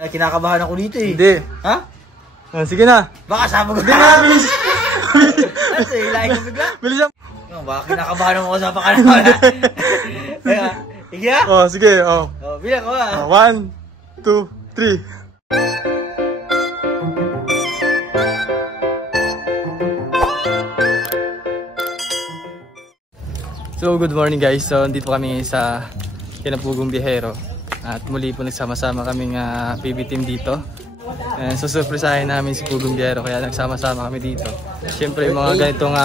Kinakabahan ako dito eh. Hindi. Ha? Oh, sige na. Baka sabog Hindi na, bilis. Ano eh, ilahin ko bigla. Bilis na. Baka kinakabahan ako sa pakanaman ha. Kaya, sige ha? Oh, sige, oh. Bilang ko ha. 1, 2, 3. So, good morning guys. So, dito kami sa Kinapugong Biyahero. At muli po nagsama-sama kaming PB team dito. And susurpresahin namin si Pugong Biyahero kaya nagsama-sama kami dito. Siyempre yung mga ganitong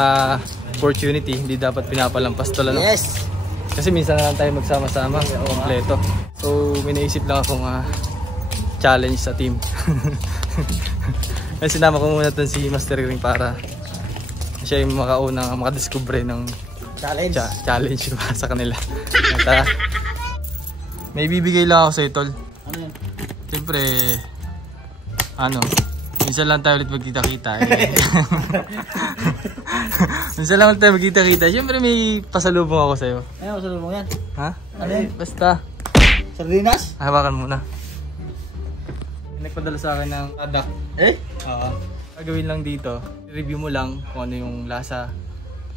opportunity hindi dapat pinapalampas tol, ano? Yes! Kasi minsan na lang tayo magsama-sama, kompleto. So, may naisip lang akong challenge sa team. Ay, sinama ko muna itong si Master Ring para siya yung makaunang makadiscover ng challenge sa kanila. At may bibigay lang ako sa tol. Ano yan? Siyempre, minsan lang tayo ulit magkita-kita. Minsan lang ulit tayo magkita-kita. Siyempre may pasalubong ako sa'yo. Ano pasalubong yan? Ha? Ano yan? Basta. Sardinas? Hawakan muna. Nagpadala sa akin ng product. Oo. Gagawin lang dito, review mo lang kung ano yung lasa.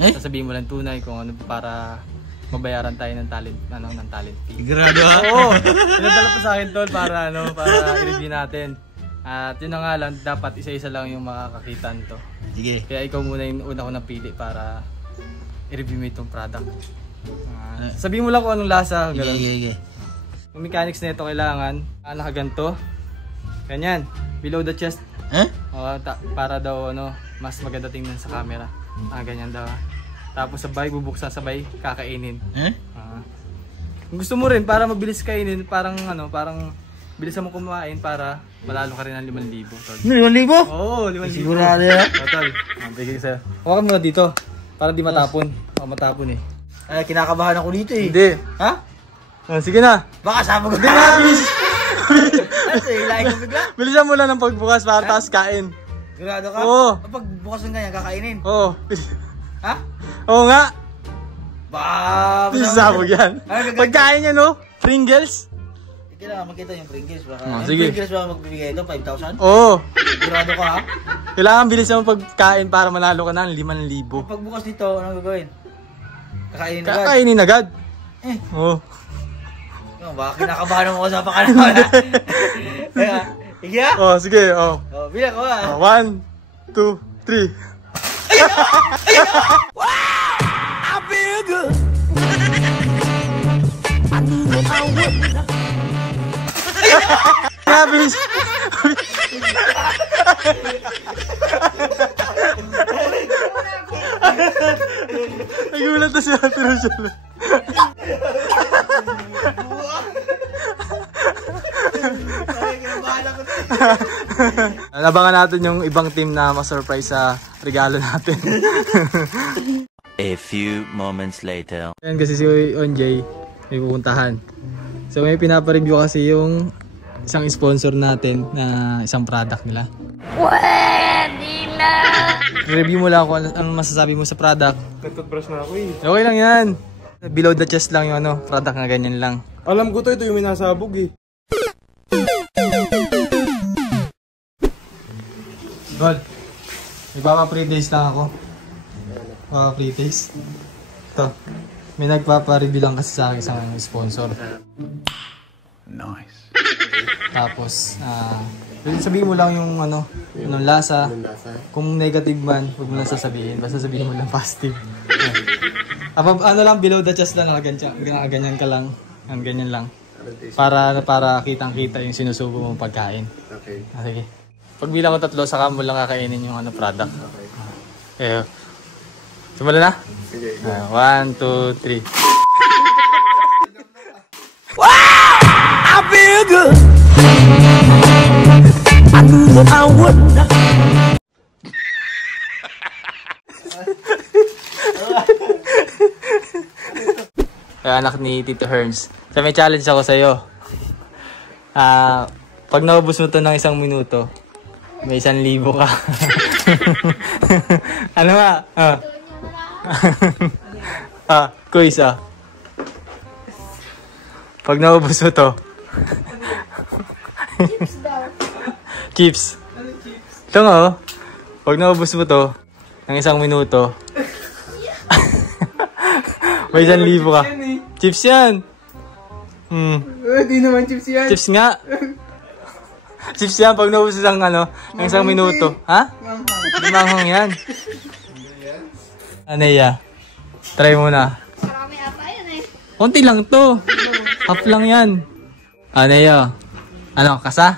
Sasabihin mo lang tunay kung ano para mabayaran tayo ng talent, ng talent fee. Sigurado ha? Oo. Pinadala pa sa akin tol para para i-review natin. At yun na nga lang, dapat isa-isa lang yung makakakita nito. Sige. Kaya ikaw muna yung una ko napili para i-review mo itong product. Sabihin mo lang kung anong lasa. Sige. Yung mechanics na ito kailangan, nakaganto. Ganyan, below the chest. Para daw mas maganda tingnan sa camera. Ganyan daw. Tapos sabay, bubuksan sabay, kakainin. Kung gusto mo rin, para mabilis kainin, parang bilisan mo kumain para malalo ka rin ng 5,000. 5,000? Oo, 5,000. Sigurado yan? Total. Bigay sa'yo. Hawakan mo na dito, para di matapon. Baka matapon eh. Kinakabahan ako dito eh. Hindi. Ha? Sige na. Baka sabog Hindi na, bilis. Ano eh, ilahin ko bigla. Bilisan mo lang ng pagbukas para taas kain. Sigurado ka? Oo. Kapag bukas ng ganyan, kakainin. Oo. Ha? Oo nga. Baka... Sabog yan. Pagkain niya Pringles. Kailangan makita yung Pringles. Baka sige. Yung Pringles baka magbibigay ito, 5,000? Oo. Sigurado ka ha? Kailangan bilisan mo pagkain para manalo ka ng 5,000. Pag bukas nito, anong gagawin? Kakainin agad? Kakainin agad. Oo. Baka kinakabahan mo ako sa pakanaman ha? Kaya, sige ha? Sige. Bilang ko ha? 1, 2, 3. Wow! I feel good. I knew that I would. Nabis. Nagulat na si Ate Rochelle. Nabangan natin yung ibang team na ma-surprise sa regalo natin. A few moments later. Ayan kasi si Onjay may pupuntahan. So may pinapa-review kasi yung isang sponsor natin na isang product nila. Pwede na! Review mo lang kung anong masasabi mo sa product. Nagtoothbrush na ako eh. Okay lang yan. Below the chest lang yung product na ganyan lang. Alam ko ito yung minasabog eh. Gold. Nagpapa-free days lang ako. Free days. Ito. May nagpapa-review lang kasi sa akin isang sponsor. Nice. Tapos, sabihin mo lang yung anong lasa. Kung negative man, huwag mo lang sasabihin. Basta sabihin mo lang positive. Lang, below the chest lang, ganyan ka lang. Ganyan lang. Para kitang-kita yung sinusubo mong pagkain. Okay. Sige. Pag bilang ko 3, saka mo lang kakainin yung product. Okay. Simulan na? Sige. 1, 2, 3. Wow! I feel good. I knew that I would. Anak ni Tito Herms. So may challenge ako sa'yo. Pag naubos mo to ng 1 minuto, may 1,000 ka. Ano nga? Quiz Pag naubos mo to, Chips daw. Chips. Ito nga oh. Pag naubos mo to, ng 1 minuto, may 1,000 ka. Chips yan. Di naman chips yan. Chips nga. Chips yan pag naubos ng ano, ng 1 minuto. Ha? Manghang yan. Aneya, try mo na. Marami ata yan eh. Konti lang to. Half lang yan. Aneya, ano, kasa?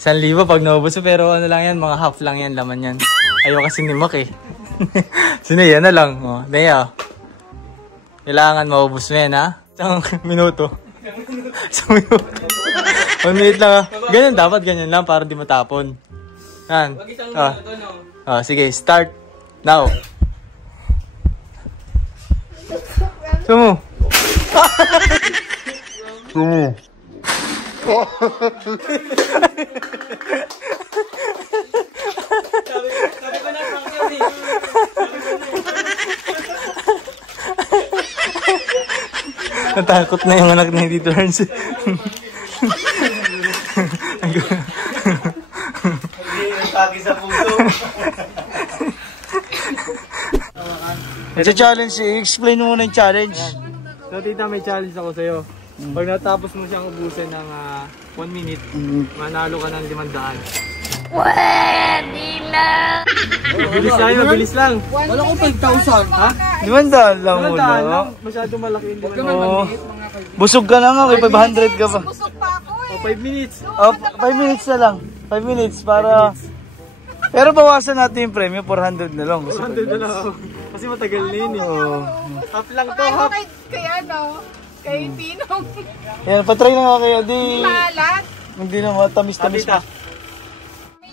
1,000 pag naubos mo, pero ano lang yan, mga half lang yan, laman yan. Ayaw kasi ni Mac eh. Sineya na lang. Oh, Nea. Kailangan maubos mo yan ha. 1 minuto. 1 minuto. 1 minute lang ha. Ganyan dapat, ganyan lang para di matapon. Yan. Sige, start now. Sumo. Sumo. Sabi ko na prank yun eh. Natakot na yung anak ni Tito Ernst. Tagi sa puso. Challenge, i-explain mo muna yung challenge. So tita, may challenge ako sa'yo. Pag natapos mo siyang ubusin ng 1 minute, manalo ka ng 500. Pwede na. Bilis lang yun, bilis lang. Wala ko 5,000. Ha? 500 lang mo 500 na. lang. Masyadong malaki yung 500. Oo. Busog ka na nga, may 500 ka pa. Busog pa ako eh. 5 minutes. Oh, 5 minutes na lang. 5 minutes para... Pero bawasan natin yung premyo, 400 na lang. 400 na lang ako. Kasi matagal na yun eh. Half lang to, half. Kaya ano, kay Pinong. Yan, patry na nga kayo. Di... Malat. Hindi na matamis-tamis. Tita,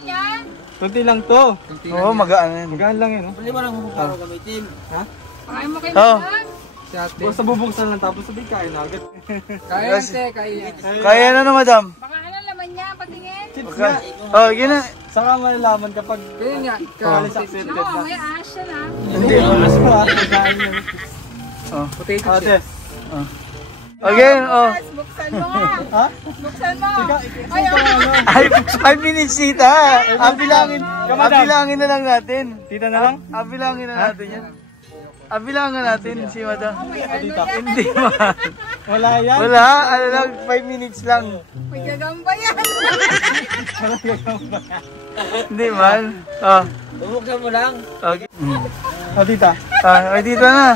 Yan. kunti lang to. Oo, magaan yan. Magaan lang yun. Hindi mo lang para gamitin. Ha? Pakay mo kay Oh. Pinong. Basta bubuksan lang tapos sabi kain na agad. Kaya na madam. Baka ano laman niya, patingin. Chips nga. Oh, yun na. Saka malalaman kapag kalis accepted No, na. may ash yan ah. Hindi. Alas mo ah, kain yun. Oh. Potato chips. Again, oh. Buksan mo nga. Ha? Buksan mo. Ay, Ay, 5 minutes, tita. Abilangin na lang natin. Tita na lang? Abilangin na natin yan. Abilangan natin si madam. Tita. Hindi man. Wala yan. Wala, ano lang, 5 minutes lang. May gagamba yan. Hindi man. Oh. Bubuksan mo lang. Okay. Tita. Ay, dito na.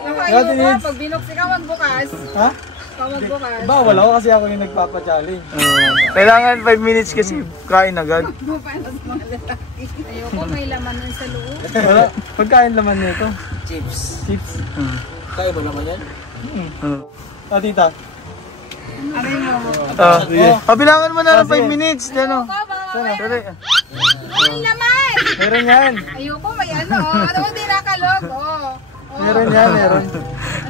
Nakayo ko, pag binuksan ka magbukas. Ha? Ikaw magbukas. Bawal ako kasi ako yung nagpapa-challenge. Kailangan 5 minutes kasi kain agad. Paano sa mga lalaki? Ayoko, may laman nun sa loob. Wala. Pagkain laman nito. Chips. Chips. Kaya mo naman yan? Tita. Pabilangan mo na ng 5 sige. minutes. Ano? Baka Sorry. may laman. Meron yan. Ayoko, may ano. Ano mo di nakalog? Meron yan, meron.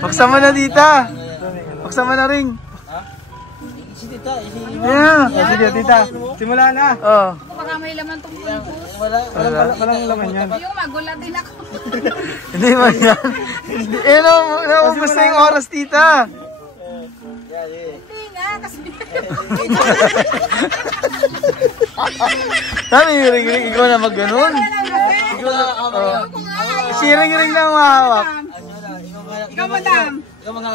Buksan mo na, tita. Buksan mo na ring. Si tita, Yeah. Sige, tita. Simula na. Oh. Baka may laman tong pulpus. Walang laman yan. Ayoko, magulat din ako. Hindi man yan. Naubos na yung oras, tita. Hindi nga, kasi... Sabi, ring-ring, ikaw na mag-ganun. Si ring-ring lang mahawak. Ikaw, madam. ikaw mga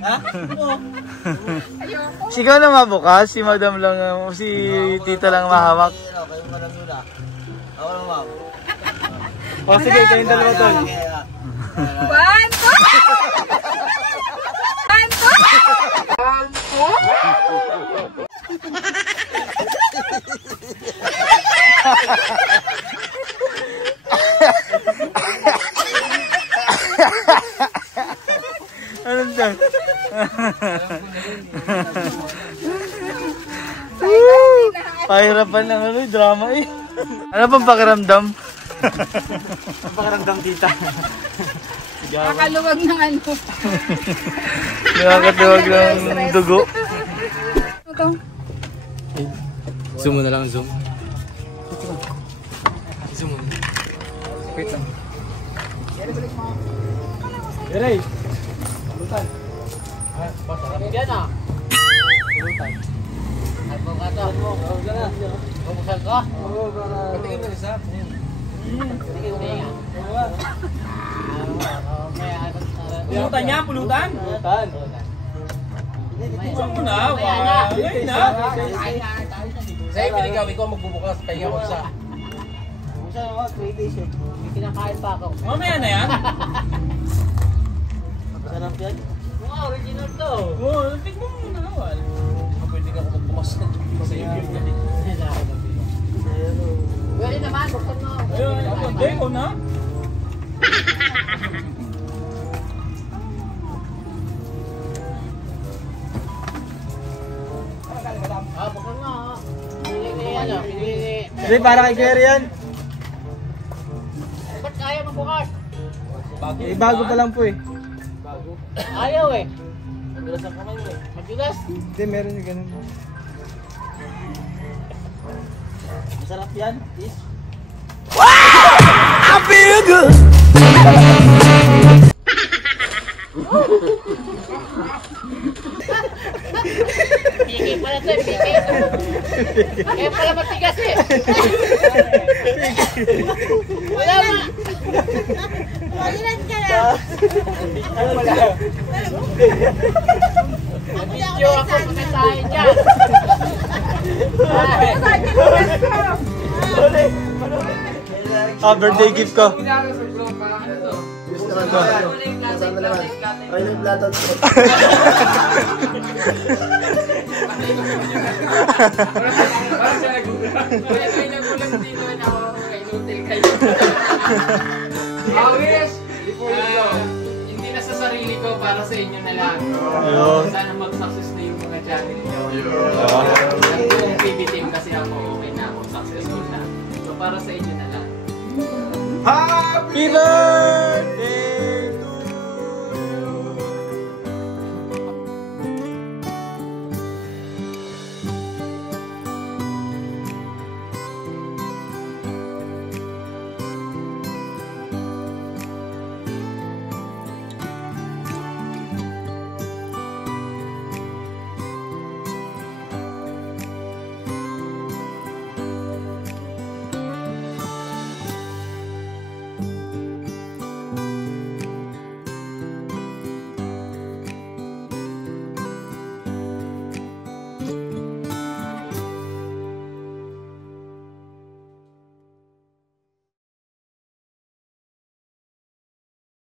ha? Ayoko. Si ikaw na mabukas, si madam lang, si tita lang mahawak. Kayo malam yun ah. Ako lang ma'am. O sige, kayong dalawa tol. Banto! Banto! Anong dyan? Pahirapan ng ano, drama eh. Ano pang pakiramdam? Ang pakiramdam tita. Nakaluwag ng ano. Nakakatuwag ng dugo. Ito. Zoom mo na lang, zoom. Zoom mo. Wait lang. Ready? pulutan. Advocato. Oo, gana. Bubuksan ko? Oo, para... Patingin mo isa. Patingin mo nga. Pulutan niya, pulutan? Pulutan. Buksan mo na. Ngayon na. Sa'yo, pinigawin ko magbubukas. Pahinga ko isa. Buksan mo, 3 days eh. May kinakain pa ako. Mamaya na yan. Sarap yan. Wow, original to. Oo, tignan mo muna naman. Pwede ka ako magbukas sa iyo. Pwede naman, buksan mo. Ayun, pwede ko na. Buksan mo. Pinili. Hindi, para kay Kuya yan. Ba't kaya magbukas? Eh, bago pa lang po eh. Ayaw eh. Madulas ang kamay mo eh. Madulas? Hindi, meron yung ganun. Masarap yan. Yes. I feel good. Piki pala ito eh, piki. Kaya pala matigas eh. Wala ma. Ilan ka na? Video ako pagkasahin dyan. Birthday gift ko. Hindi na sa sarili ko, para sa inyo na lang. Sana mag-success na yung mga channel nyo. Yung PB team kasi ako, okay na ako, successful na. So para sa inyo na lang. Happy birthday!